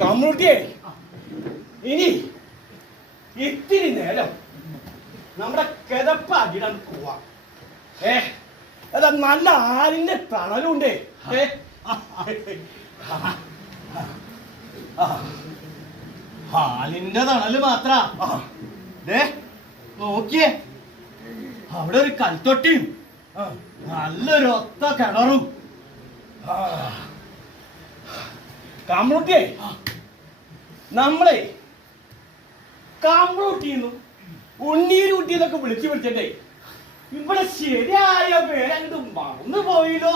കമ്മ്യൂണിറ്റിയെ ഇനി ഇത്തിരി നേരം നമ്മുടെ കിതപ്പാക്കിടാൻ പോവാ. അതാ നല്ല ആലിന്റെ തണലുണ്ടേ. ഹാലിന്റെ തണല് മാത്ര നോക്കിയേ, അവിടെ ഒരു കൽത്തൊട്ടിയും നല്ലൊരു ഒത്ത കിണറും. കമ്മ്യൂണിറ്റിയെ നമ്മളെ കമ്മ്യൂണിറ്റിന്നും ഉണ്ണീരൂട്ടിന്നൊക്കെ വിളിച്ചിട്ടേ ഇവിടെ ശരിയായ പേരങ്ങോട്ട് മറന്നു പോയില്ലോ.